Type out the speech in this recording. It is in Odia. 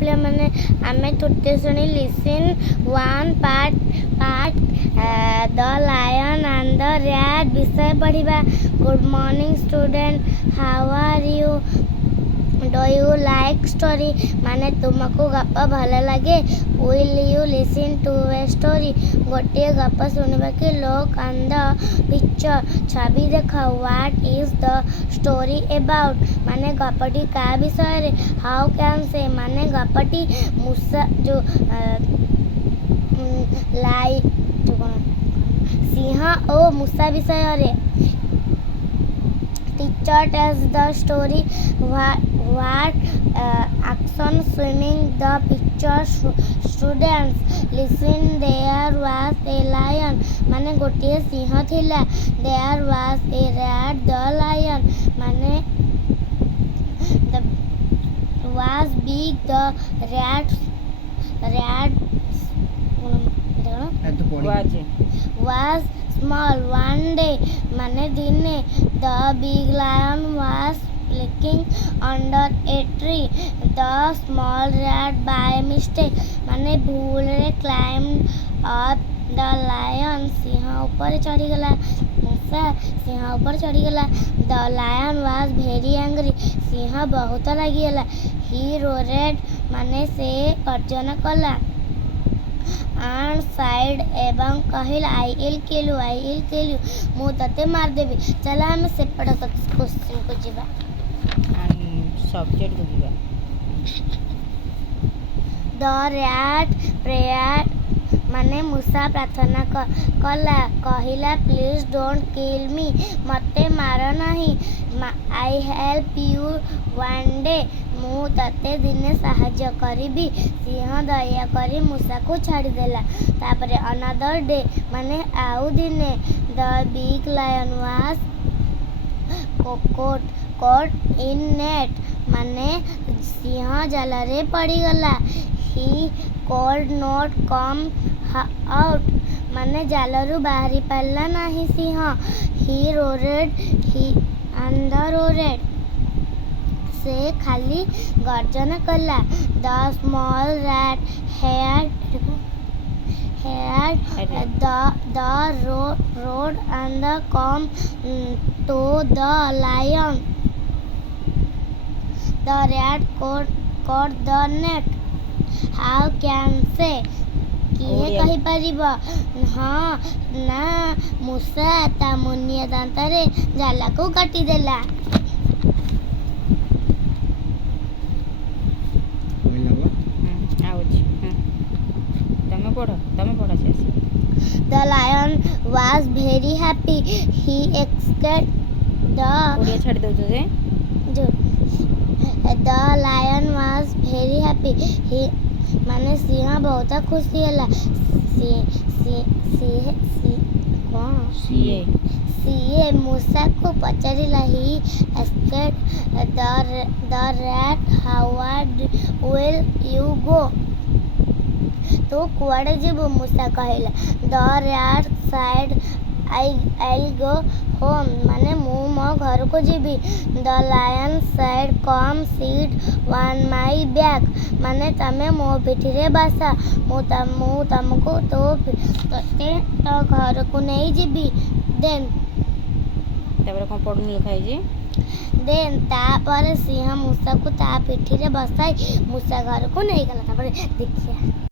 ପିଲାମାନେ ଆମେ ତୃତୀୟ ଶ୍ରେଣୀ lesson 1 part the lion and the rat ବିଷୟ ପଢ଼ିବା। Good morning student, how are you? Do you like story? ମାନେ ତୁମକୁ ଗପ ଭଲ ଲାଗେ। Will you listen to a story? ଗୋଟିଏ ଗପ ଶୁଣିବା କି? ଲୁକ୍ ଅନ୍ ଦ ପିକ୍ଚର, ଛବି ଦେଖ। What is the story about? ମାନେ ଗପଟି କାହା ବିଷୟରେ? ହାଉ କ୍ୟାନ୍ ସେ? ମାନେ ଗପଟି ସିଂହ ଓ ମୂଷା ବିଷୟରେ। Teacher tells the story. What action swimming the picture? Students listen. There was a lion. ମାନେ ଗୋଟିଏ ସିଂହ ଥିଲା। There was a rat. The lion ମାନେ was big. The rat was small. One day ମାନେ ଦିନେ the big lion was sleeping under a tree. The small rat by mistake ମାନେ ଭୁଲରେ climbed up the lion ସିଂହ ଉପରେ ଚଢ଼ିଗଲା। ମୂଷା ସିଂହ ଉପରେ ଚଢ଼ିଗଲା। The lion was very angry. ସିଂହ ବହୁତ ରାଗିଗଲା। He roared ମାନେ ସେ ଗର୍ଜନ କଲା। And said ଏବଂ କହିଲା I will kill you ମୁଁ ତତେ ମାରିଦେବି। ଚାଲ ଆମେ ସେପଟ କୋଶ୍ଚିନ୍କୁ ଯିବା। ସବଜେକ୍ଟକୁ ଯିବା। The rat prayed ମାନେ ମୂଷା ପ୍ରାର୍ଥନା କଲା। କହିଲା ପ୍ଲିଜ୍ ଡୋଣ୍ଟ କିଲ୍ ମି ମୋତେ ମାର ନାହିଁ। I help you one day ମୁଁ ତତେ ଦିନେ ସାହାଯ୍ୟ କରିବି। ସିଂହ ଦୟାକରି ମୂଷାକୁ ଛାଡ଼ିଦେଲା। ତାପରେ another day ମାନେ ଆଉ ଦିନେ the big lion was caught in net ମାନେ ସିଂହ ଜାଲରେ ପଡ଼ିଗଲା। He could not come out ମାନେ ଜାଲରୁ ବାହାରି ପାରିଲା ନାହିଁ ସିଂହ। He roared ସେ ଖାଲି ଗର୍ଜନ କଲା। The small rat had the road and come to the lion. The rat caught the net. How can say? କିଏ କହିପାରିବ? ହଁ ନା ମୂଷା ତା ମୁନିଆ ଦାନ୍ତରେ ଜାଲକୁ କାଟିଦେଲା। The lion was very happy. He escaped the lion was very happy. ମାନେ ସିଂହ ବହୁତ ଖୁସି ହେଲା। ସିଏ ମୂଷାକୁ ପଚାରିଲା He escaped the rat. How will you go? ତୁ କୁଆଡ଼େ ଯିବୁ? ମୂଷା କହିଲା। The rat said I'll go home ମାନେ ମୁଁ ମୋ ଘରକୁ ଯିବି। The lion said come sit on my back ମାନେ ତମେ ମୋ ପିଠିରେ ବସ। ମୁଁ ତମକୁ ତତେ ତୋ ଘରକୁ ନେଇଯିବି। ତାପରେ ସିଂହ ମୂଷାକୁ ତା ପିଠିରେ ବସାଇ ମୂଷା ଘରକୁ ନେଇଗଲା। ତାପରେ ଦେଖିବା।